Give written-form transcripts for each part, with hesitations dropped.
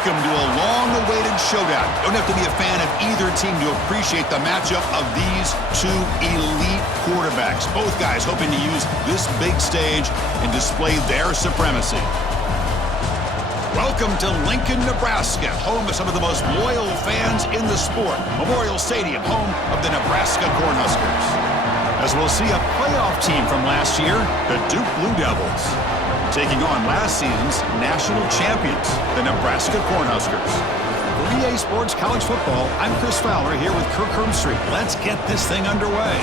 Welcome to a long-awaited showdown. Don't have to be a fan of either team to appreciate the matchup of these two elite quarterbacks. Both guys hoping to use this big stage and display their supremacy. Welcome to Lincoln, Nebraska, home of some of the most loyal fans in the sport. Memorial Stadium, home of the Nebraska Cornhuskers. As we'll see a playoff team from last year, the Duke Blue Devils, taking on last season's national champions, the Nebraska Cornhuskers. For EA Sports College Football, I'm Chris Fowler here with Kirk Herbstreit. Let's get this thing underway.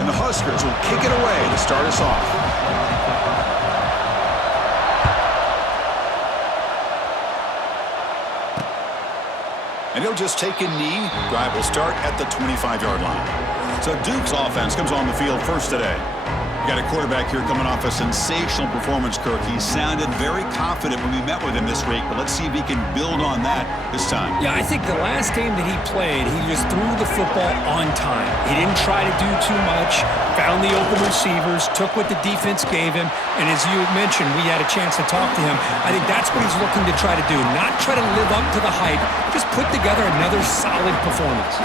And the Huskers will kick it away to start us off. And he'll just take a knee. Drive will start at the 25-yard line. So Duke's offense comes on the field first today. We got a quarterback here coming off a sensational performance, Kirk. He sounded very confident when we met with him this week, but let's see if he can build on that this time. Yeah, I think the last game that he played, he just threw the football on time. He didn't try to do too much, found the open receivers, took what the defense gave him, and as you mentioned, we had a chance to talk to him. I think that's what he's looking to try to do, not try to live up to the hype, just put together another solid performance.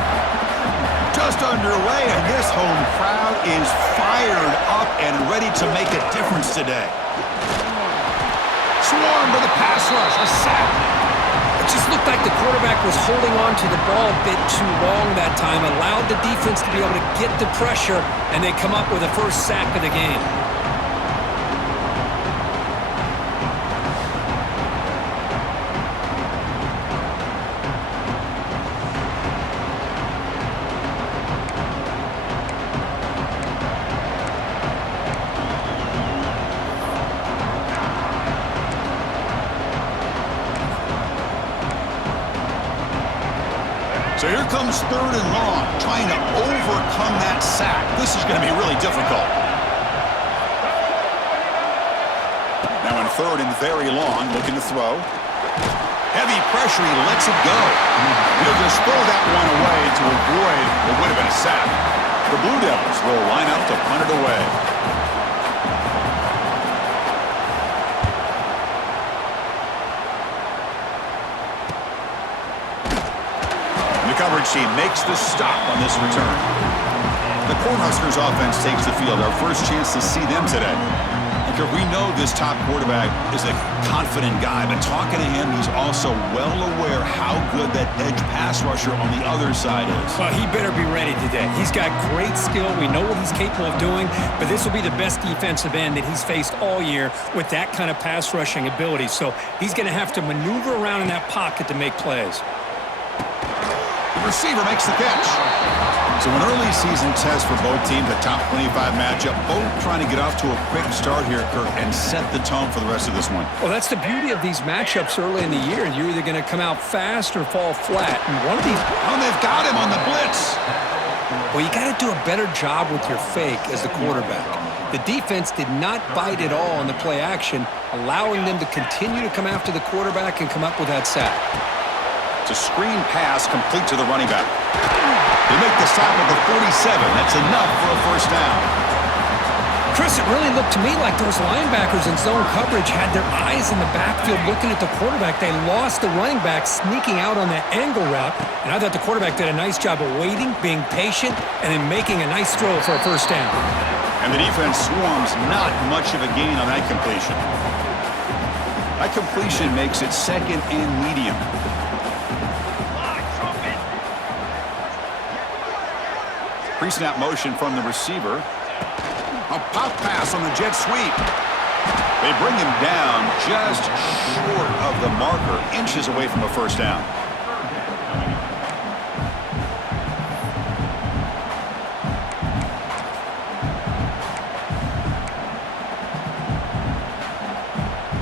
Just underway, and this home crowd is fired up and ready to make a difference today. Swarm with a pass rush, a sack. It just looked like the quarterback was holding on to the ball a bit too long that time, allowed the defense to be able to get the pressure, and they come up with the first sack of the game. So here comes third and long, trying to overcome that sack. This is going to be really difficult. Now in third and very long, looking to throw. Heavy pressure, he lets it go. He'll just throw that one away to avoid what would have been a sack. The Blue Devils will line up to punt it away. Coverage team makes the stop on this return. The Cornhuskers offense takes the field. Our first chance to see them today. Because we know this top quarterback is a confident guy, but talking to him, he's also well aware how good that edge pass rusher on the other side is. Well, he better be ready today. He's got great skill. We know what he's capable of doing, but this will be the best defensive end that he's faced all year with that kind of pass rushing ability. So he's going to have to maneuver around in that pocket to make plays. The receiver makes the catch. So an early season test for both teams, a top 25 matchup, both trying to get off to a quick start here, Kirk, and set the tone for the rest of this one. Well, that's the beauty of these matchups early in the year. You're either going to come out fast or fall flat. And one of these... Oh, they've got him on the blitz. Well, you got to do a better job with your fake as the quarterback. The defense did not bite at all on the play action, allowing them to continue to come after the quarterback and come up with that sack. It's a screen pass complete to the running back. They make the stop at the 47. That's enough for a first down. Chris, it really looked to me like those linebackers in zone coverage had their eyes in the backfield looking at the quarterback. They lost the running back sneaking out on that angle route, and I thought the quarterback did a nice job of waiting, being patient, and then making a nice throw for a first down. And the defense swarms not much of a gain on that completion. That completion makes it second and medium. Pre-snap motion from the receiver. A pop pass on the jet sweep. They bring him down just short of the marker, inches away from a first down.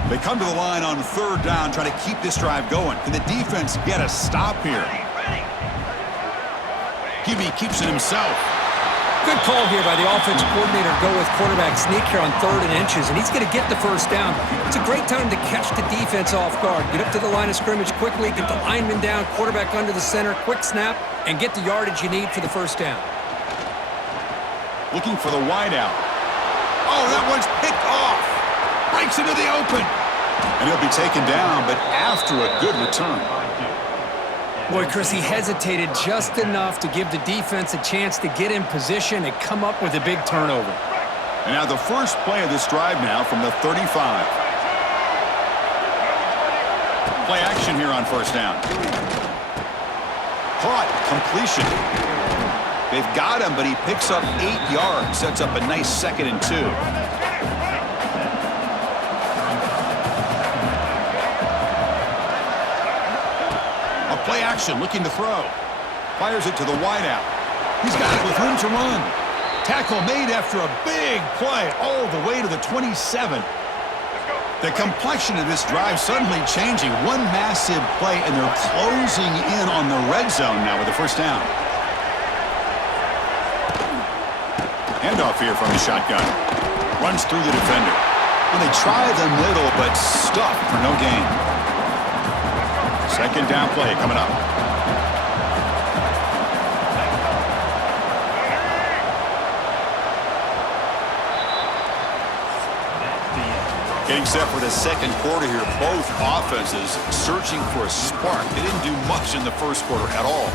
They come to the line on third down, trying to keep this drive going. Can the defense get a stop here? Gibby keeps it himself. Good call here by the offensive coordinator to go with quarterback sneak here on 3rd and inches, and he's going to get the first down. It's a great time to catch the defense off guard. Get up to the line of scrimmage quickly, get the lineman down, quarterback under the center, quick snap, and get the yardage you need for the first down. Looking for the wide out. Oh, that one's picked off. Breaks into the open. And he'll be taken down, but after a good return. Boy, Chris, he hesitated just enough to give the defense a chance to get in position and come up with a big turnover. And now the first play of this drive now from the 35. Play action here on first down. Caught. Completion. They've got him, but he picks up 8 yards. Sets up a nice 2nd and 2. Play action, looking to throw. Fires it to the wideout. He's got it with room to run. Tackle made after a big play all the way to the 27. The complexion of this drive suddenly changing. One massive play, and they're closing in on the red zone now with the first down. Handoff here from the shotgun. Runs through the defender. Well, they try the middle, but stuffed for no gain. Second down play coming up. Getting set for the second quarter here. Both offenses searching for a spark. They didn't do much in the first quarter at all.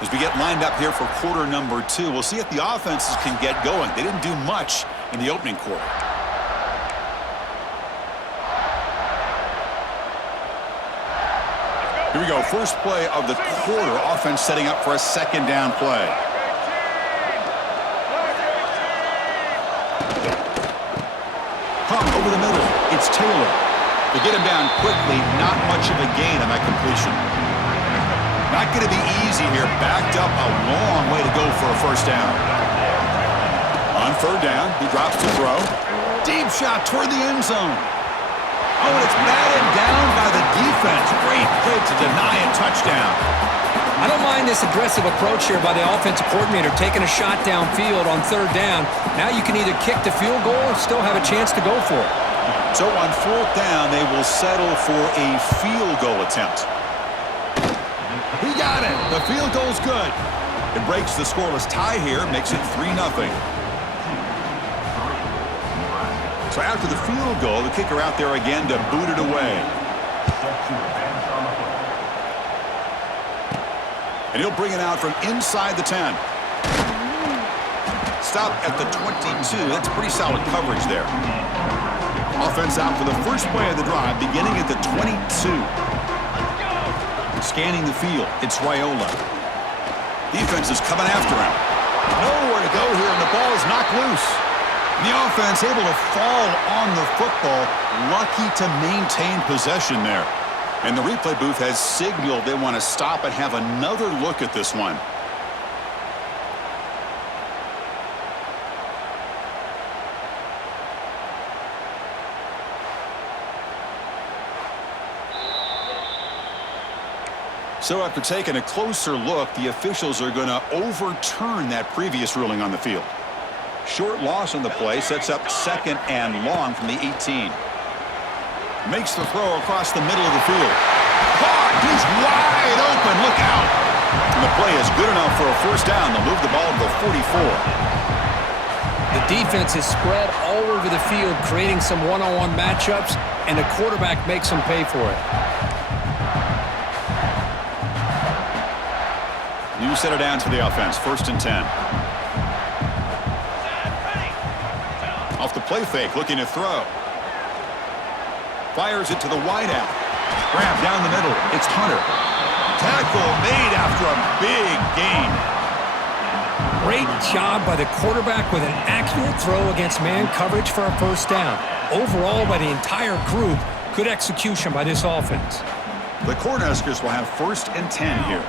As we get lined up here for quarter number 2, we'll see if the offenses can get going. They didn't do much in the opening quarter. Here we go. First play of the quarter. Offense setting up for a second down play. Pump over the middle. It's Taylor. They get him down quickly. Not much of a gain on that completion. Not going to be easy here. Backed up a long way to go for a first down. On third down, he drops to throw. Deep shot toward the end zone. Oh, and it's batted down by the defense. Great play to deny a touchdown. I don't mind this aggressive approach here by the offensive coordinator, taking a shot downfield on third down. Now you can either kick the field goal or still have a chance to go for it. So on fourth down, they will settle for a field goal attempt. He got it. The field goal's good. It breaks the scoreless tie here, makes it 3-0. So after the field goal, the kicker out there again to boot it away. And he'll bring it out from inside the 10. Stop at the 22. That's pretty solid coverage there. Offense out for the first play of the drive, beginning at the 22. Scanning the field, it's Raiola. Defense is coming after him. Nowhere to go here, and the ball is knocked loose. And the offense able to fall on the football, lucky to maintain possession there. And the replay booth has signaled they want to stop and have another look at this one. So after taking a closer look, the officials are going to overturn that previous ruling on the field. Short loss on the play, sets up 2nd and long from the 18. Makes the throw across the middle of the field. Caught! He's wide open. Look out! And the play is good enough for a first down. They'll move the ball to the 44. The defense is spread all over the field, creating some one-on-one matchups, and the quarterback makes them pay for it. New set it down to the offense. 1st and 10. Off the play fake, looking to throw. Fires it to the wideout. Grab down the middle. It's Hunter. Tackle made after a big gain. Great job by the quarterback with an accurate throw against man coverage for a first down. Overall, by the entire group, good execution by this offense. The Cornhuskers will have 1st and 10 here.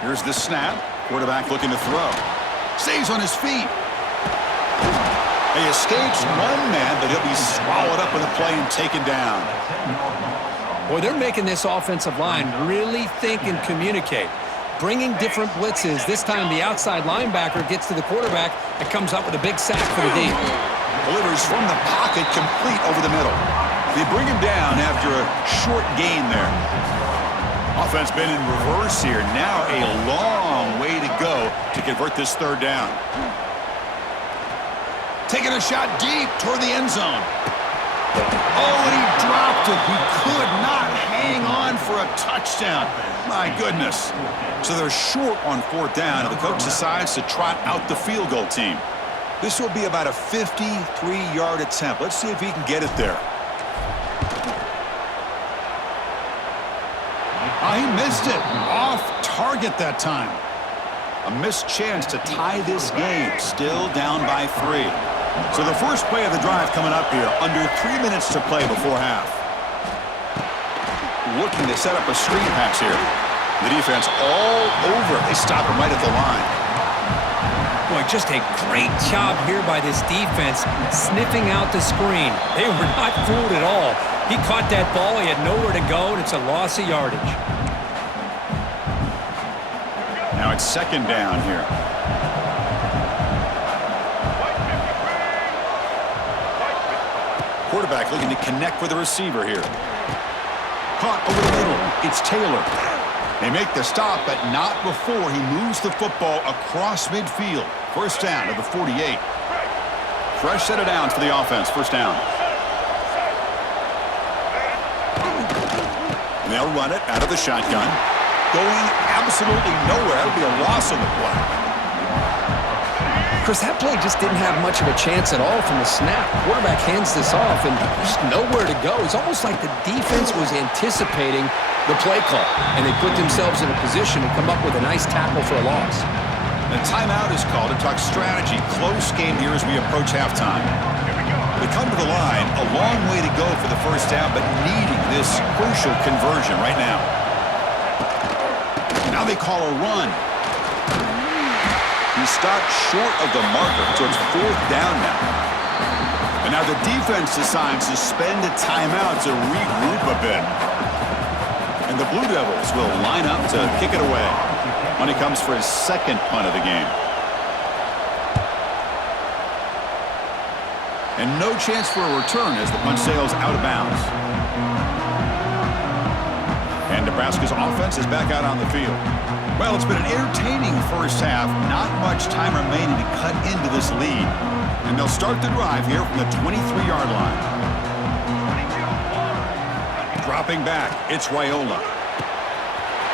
Here's the snap. Quarterback looking to throw. Stays on his feet. He escapes one man, but he'll be swallowed up in the play and taken down. Boy, they're making this offensive line really think and communicate. Bringing different blitzes. This time the outside linebacker gets to the quarterback and comes up with a big sack for the D. Delivers from the pocket, complete over the middle. They bring him down after a short gain there. Offense been in reverse here. Now a long way to go to convert this third down. Taking a shot deep toward the end zone. Oh, and he dropped it. He could not hang on for a touchdown. My goodness. So they're short on fourth down, and the coach decides to trot out the field goal team. This will be about a 53-yard attempt. Let's see if he can get it there. Oh, he missed it. Off target that time. A missed chance to tie this game. Still down by 3. So the first play of the drive coming up here. Under 3 minutes to play before half. Looking to set up a screen pass here. The defense all over. They stop him right at the line. Boy, just a great job here by this defense, sniffing out the screen. They were not fooled at all. He caught that ball. He had nowhere to go, and it's a loss of yardage. Now it's second down here. Quarterback looking to connect with the receiver here. Caught over the middle. It's Taylor. They make the stop, but not before he moves the football across midfield. First down to the 48. Fresh set of downs for the offense. First down. And they'll run it out of the shotgun. Going absolutely nowhere. That'll be a loss on the play. Chris, that play just didn't have much of a chance at all from the snap. Quarterback hands this off and just nowhere to go. It's almost like the defense was anticipating the play call, and they put themselves in a position to come up with a nice tackle for a loss. The timeout is called to talk strategy. Close game here as we approach halftime. They come to the line, a long way to go for the first down, but needing this crucial conversion right now. Now they call a run. He stopped short of the marker, so it's fourth down now. And now the defense decides to spend a timeout to regroup a bit. And the Blue Devils will line up to kick it away when he comes for his second punt of the game. And no chance for a return as the punt sails out of bounds. And Nebraska's offense is back out on the field. Well, it's been an entertaining first half. Not much time remaining to cut into this lead. And they'll start the drive here from the 23-yard line. Dropping back, it's Raiola.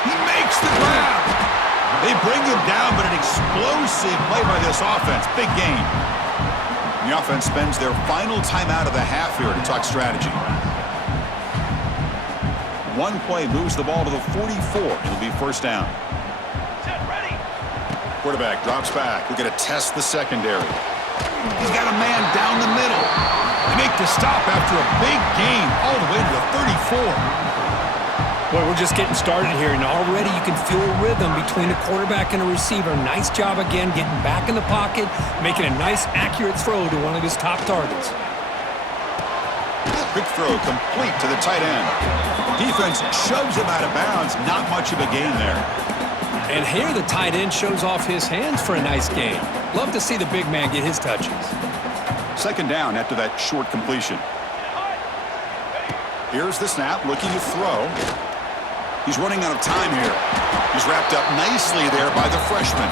He makes the grab. They bring him down, but an explosive play by this offense. Big gain. The offense spends their final timeout of the half here to talk strategy. One play moves the ball to the 44. It'll be first down. Quarterback drops back. We're going to test the secondary. He's got a man down the middle. They make the stop after a big gain all the way to the 34. Boy, we're just getting started here, and already you can feel a rhythm between a quarterback and a receiver. Nice job again getting back in the pocket, making a nice, accurate throw to one of his top targets. Quick throw complete to the tight end. Defense shoves him out of bounds. Not much of a gain there. And here the tight end shows off his hands for a nice gain. Love to see the big man get his touches. Second down after that short completion. Here's the snap, looking to throw. He's running out of time here. He's wrapped up nicely there by the freshman.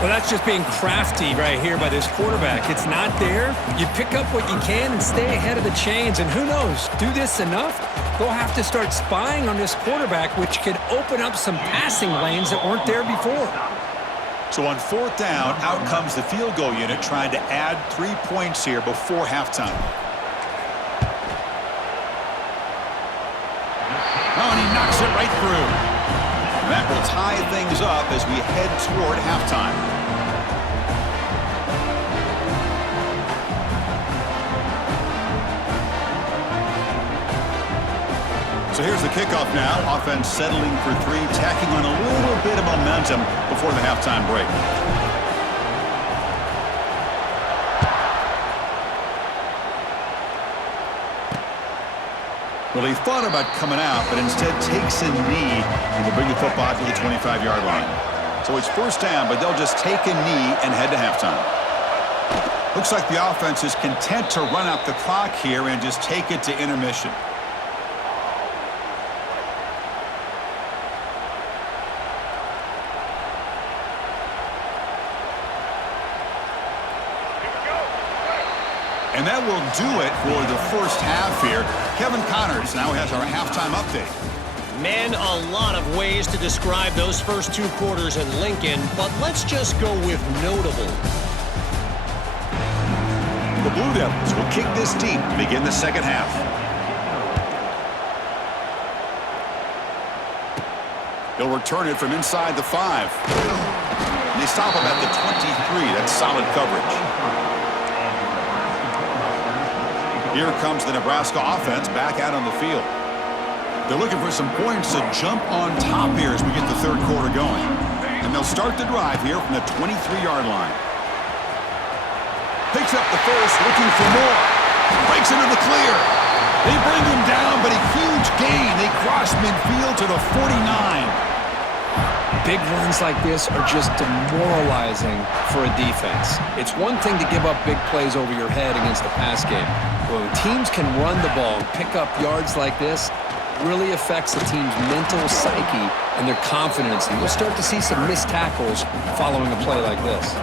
Well, that's just being crafty right here by this quarterback. It's not there. You pick up what you can and stay ahead of the chains. And who knows, do this enough, they'll have to start spying on this quarterback, which could open up some passing lanes that weren't there before. So on fourth down, out comes the field goal unit trying to add 3 points here before halftime. Oh, and he knocks it right through. That will tie things up as we head toward halftime. So here's the kickoff now. Offense settling for 3, tacking on a little bit of momentum before the halftime break. Well, he thought about coming out, but instead takes a knee and will bring the football to the 25-yard line. So it's first down, but they'll just take a knee and head to halftime. Looks like the offense is content to run out the clock here and just take it to intermission. And that will do it for the first half here. Kevin Connors now has our halftime update. Man, a lot of ways to describe those first two quarters in Lincoln, but let's just go with notable. The Blue Devils will kick this deep to begin the second half. They'll return it from inside the 5. And they stop him at the 23. That's solid coverage. Here comes the Nebraska offense back out on the field. They're looking for some points to jump on top here as we get the third quarter going. And they'll start the drive here from the 23-yard line. Picks up the first, looking for more. Breaks into the clear. They bring him down, but a huge gain. They cross midfield to the 49. Big runs like this are just demoralizing for a defense. It's one thing to give up big plays over your head against the pass game. But when teams can run the ball and pick up yards like this, really affects the team's mental psyche and their confidence. And you'll start to see some missed tackles following a play like this.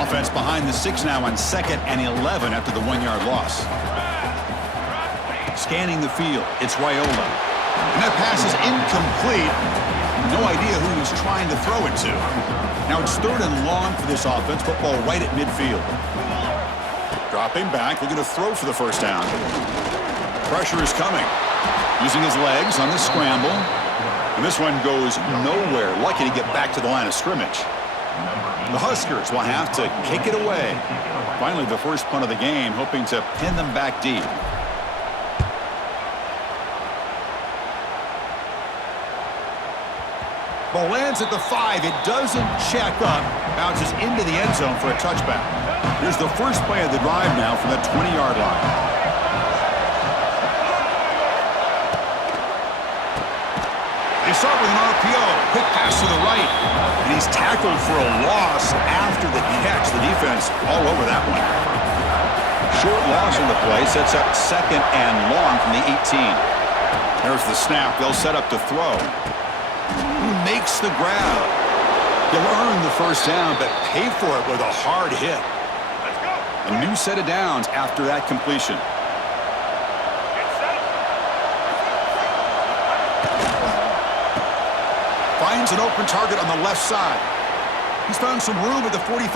Offense behind the 6 now on 2nd and 11 after the 1-yard loss. Scanning the field, it's Raiola. And that pass is incomplete. No idea who he was trying to throw it to. Now it's 3rd and long for this offense. Football right at midfield. Dropping back, looking to throw for the first down. Pressure is coming. Using his legs on the scramble. And this one goes nowhere. Lucky to get back to the line of scrimmage. The Huskers will have to kick it away. Finally, the first punt of the game, hoping to pin them back deep. Ball lands at the 5. It doesn't check up. Bounces into the end zone for a touchback. Here's the first play of the drive now from the 20-yard line. They start with an RPO. Quick pass to the right. And he's tackled for a loss after the catch. The defense all over that one. Short loss on the play. Sets up 2nd and long from the 18. There's the snap. They'll set up to throw. Who makes the grab? He'll earn the first down, but pay for it with a hard hit. A new set of downs after that completion. Finds an open target on the left side. He's found some room at the 45.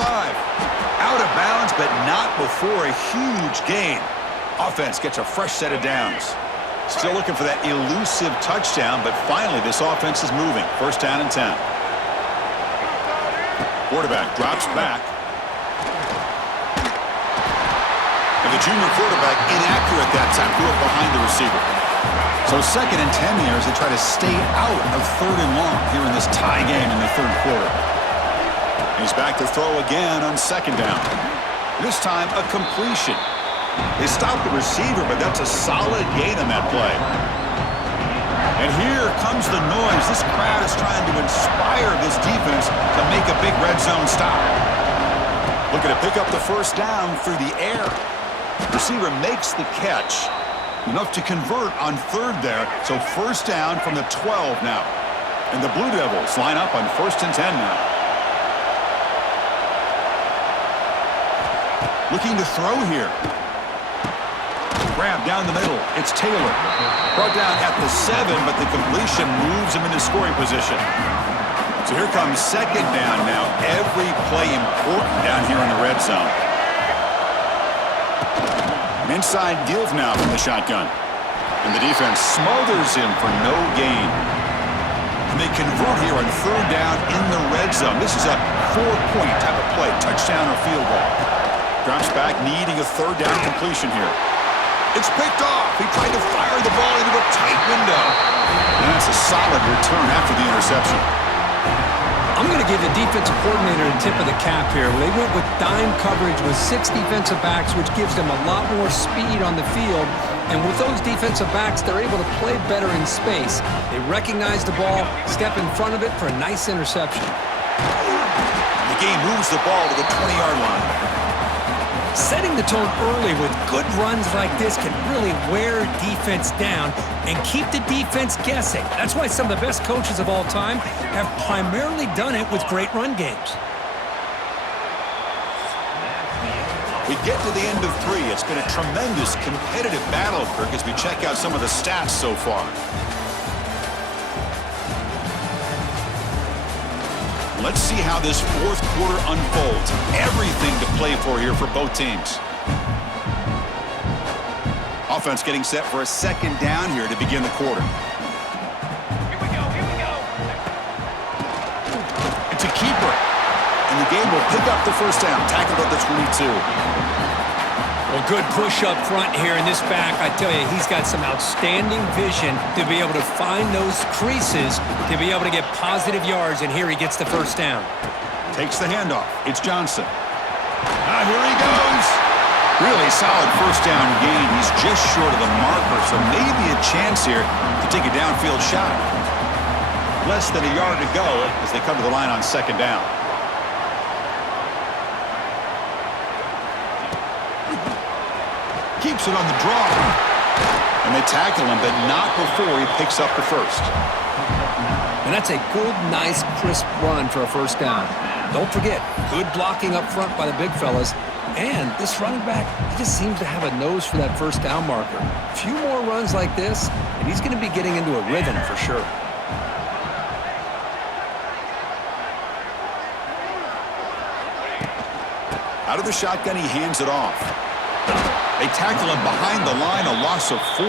Out of bounds, but not before a huge gain. Offense gets a fresh set of downs. Still looking for that elusive touchdown, but finally this offense is moving. First down and 10. Quarterback drops back. And the junior quarterback inaccurate that time. Threw it behind the receiver. So 2nd and 10 here as they try to stay out of 3rd and long here in this tie game in the third quarter. He's back to throw again on 2nd down. This time a completion. They stopped the receiver, but that's a solid gain on that play. And here comes the noise. This crowd is trying to inspire this defense to make a big red zone stop. Looking to pick up the first down through the air. Receiver makes the catch. Enough to convert on 3rd there. So first down from the 12 now. And the Blue Devils line up on 1st and 10 now. Looking to throw here. Grab down the middle. It's Taylor. Brought down at the 7, but the completion moves him into scoring position. So here comes 2nd down now. Every play important down here in the red zone. An inside give now from the shotgun. And the defense smothers him for no gain. And they convert here on 3rd down in the red zone. This is a 4-point type of play. Touchdown or field goal. Drops back, needing a 3rd down completion here. It's picked off. He tried to fire the ball into a tight window. And that's a solid return after the interception. I'm going to give the defensive coordinator a tip of the cap here. They went with dime coverage with 6 defensive backs, which gives them a lot more speed on the field. And with those defensive backs, they're able to play better in space. They recognize the ball, step in front of it for a nice interception. The game moves the ball to the 20-yard line. Setting the tone early with good runs like this can really wear defense down and keep the defense guessing. That's why some of the best coaches of all time have primarily done it with great run games. We get to the end of 3. It's been a tremendous competitive battle, Kirk, as we check out some of the stats so far. Let's see how this fourth quarter unfolds. Everything to play for here for both teams. Offense getting set for a second down here to begin the quarter. Here we go. It's a keeper. And the game will pick up the first down. Tackled at the 22. Well, good push up front here in this back. I tell you, he's got some outstanding vision to be able to find those creases, to be able to get positive yards, and here he gets the first down. Takes the handoff. It's Johnson. Here he goes. Really solid first down gain. He's just short of the marker, so maybe a chance here to take a downfield shot. Less than a yard to go as they come to the line on second down. Keeps it on the draw. And they tackle him, but not before he picks up the first. And that's a good, nice, crisp run for a first down. Don't forget, good blocking up front by the big fellas. And this running back, he just seems to have a nose for that first down marker. A few more runs like this, and he's going to be getting into a rhythm for sure. Out of the shotgun, he hands it off. They tackle him behind the line, a loss of 4.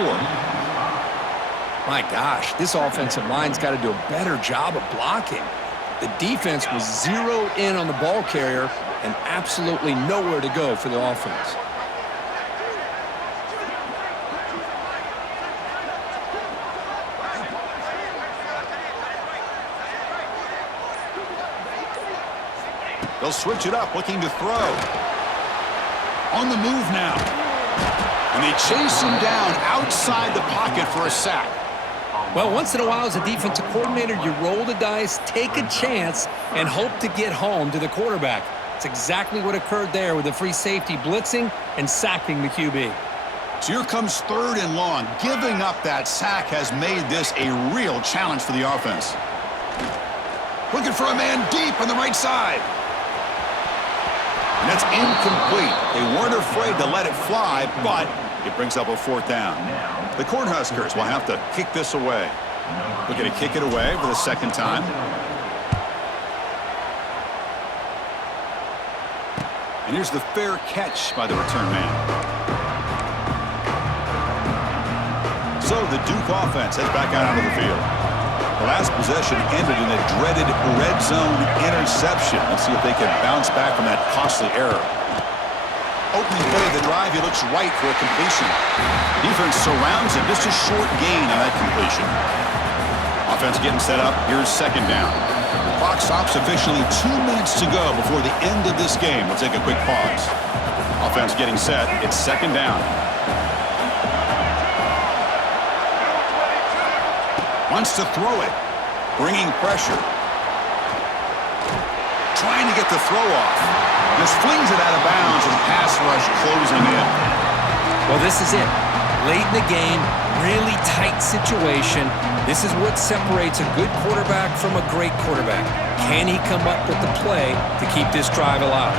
My gosh, this offensive line's got to do a better job of blocking. The defense was zeroed in on the ball carrier and absolutely nowhere to go for the offense. They'll switch it up, looking to throw. On the move now. And they chase him down outside the pocket for a sack. Well, once in a while as a defensive coordinator, you roll the dice, take a chance, and hope to get home to the quarterback. It's exactly what occurred there with the free safety blitzing and sacking the QB. So here comes 3rd and long. Giving up that sack has made this a real challenge for the offense. Looking for a man deep on the right side. And that's incomplete. They weren't afraid to let it fly, but it brings up a 4th down. The Cornhuskers will have to kick this away. Looking to kick it away for the second time. And here's the fair catch by the return man. So the Duke offense heads back out onto the field. The last possession ended in a dreaded red zone interception. Let's see if they can bounce back from that costly error. Opening play of the drive, he looks right for a completion. Defense surrounds him, just a short gain on that completion. Offense getting set up, here's second down. Clock stops officially 2 minutes to go before the end of this game. We'll take a quick pause. Offense getting set, it's second down. Wants to throw it, bringing pressure. Trying to get the throw off. Just flings it out of bounds and pass rush closing in. Well, this is it. Late in the game, really tight situation. This is what separates a good quarterback from a great quarterback. Can he come up with the play to keep this drive alive?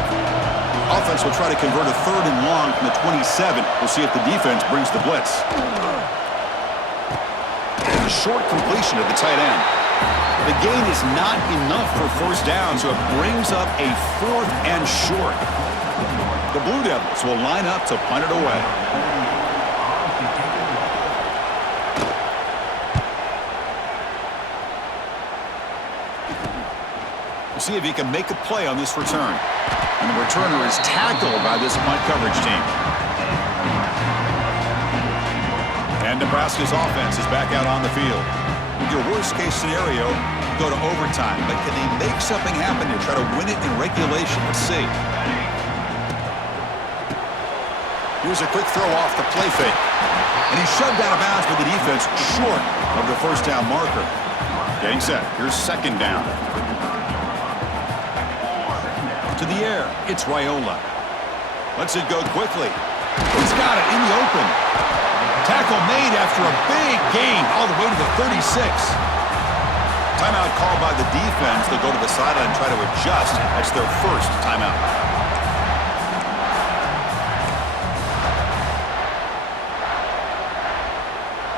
Offense will try to convert a 3rd and long from the 27. We'll see if the defense brings the blitz. And a short completion at the tight end. The gain is not enough for first down, so it brings up a 4th and short. The Blue Devils will line up to punt it away. We'll see if he can make a play on this return. And the returner is tackled by this punt coverage team. And Nebraska's offense is back out on the field. Your worst-case scenario, go to overtime. But can they make something happen here? Try to win it in regulation. Let's see. Here's a quick throw off the play fake. And he's shoved out of bounds with the defense short of the first down marker. Getting set. Here's second down. To the air. It's Raiola. Lets it go quickly. He's got it in the open. Tackle made after a big gain all the way to the 36. Timeout called by the defense. They'll go to the sideline and try to adjust. That's their first timeout.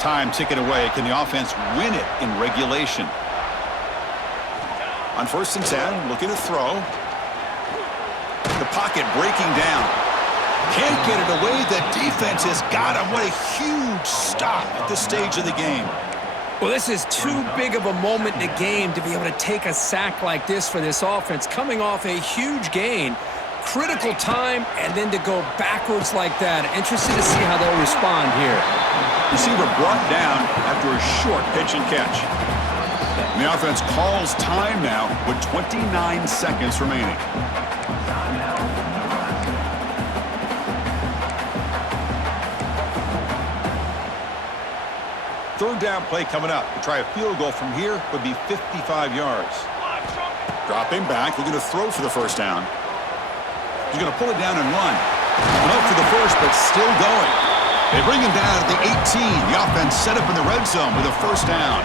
Time ticking away. Can the offense win it in regulation? On 1st and 10, looking to throw. The pocket breaking down. Can't get it away. The defense has got him. What a huge stop at this stage of the game. Well, this is too big of a moment in the game to be able to take a sack like this for this offense. Coming off a huge gain, critical time, and then to go backwards like that. Interested to see how they'll respond here. Receiver brought down after a short pitch and catch. And the offense calls time now with 29 seconds remaining. Third down play coming up. To try a field goal from here would be 55 yards. Dropping back, looking to throw for the first down. He's going to pull it down and run. Up for the first, but still going. They bring him down at the 18. The offense set up in the red zone with a first down.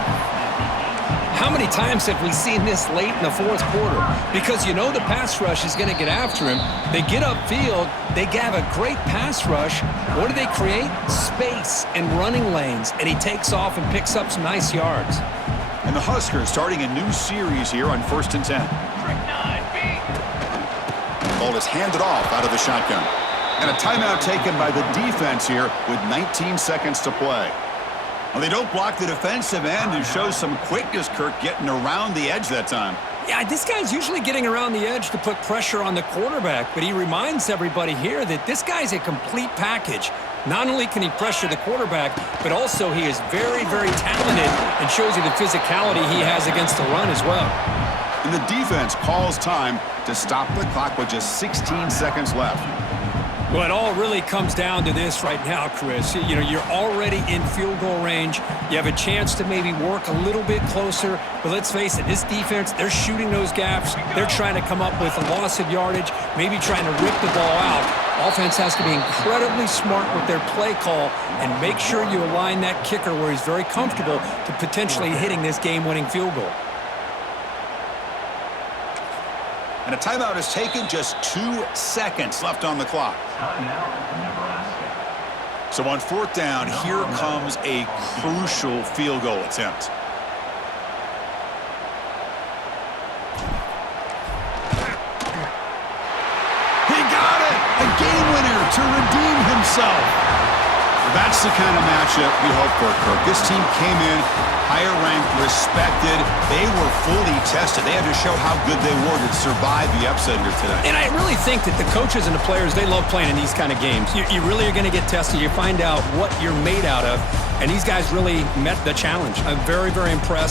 How many times have we seen this late in the fourth quarter? Because you know the pass rush is going to get after him. They get upfield. They have a great pass rush. What do they create? Space and running lanes. And he takes off and picks up some nice yards. And the Huskers starting a new series here on 1st and 10. Ball is handed off out of the shotgun. And a timeout taken by the defense here with 19 seconds to play. Well, they don't block the defensive end and show some quickness, Kirk, getting around the edge that time. Yeah, this guy's usually getting around the edge to put pressure on the quarterback, but he reminds everybody here that this guy's a complete package. Not only can he pressure the quarterback, but also he is very, very talented and shows you the physicality he has against the run as well. And the defense calls time to stop the clock with just 16 seconds left. Well, it all really comes down to this right now, Chris. You know, you're already in field goal range. You have a chance to maybe work a little bit closer. But let's face it, this defense, they're shooting those gaps. They're trying to come up with a loss of yardage, maybe trying to rip the ball out. Offense has to be incredibly smart with their play call and make sure you align that kicker where he's very comfortable to potentially hitting this game-winning field goal. And a timeout is taken, just 2 seconds left on the clock. So on 4th down, here comes a crucial field goal attempt. He got it! A game winner to redeem himself. That's the kind of matchup we hope for, Kirk. This team came in higher ranked, respected. They were fully tested. They had to show how good they were to survive the upset here today. And I really think that the coaches and the players, they love playing in these kind of games. You really are going to get tested. You find out what you're made out of. And these guys really met the challenge. I'm very, very impressed.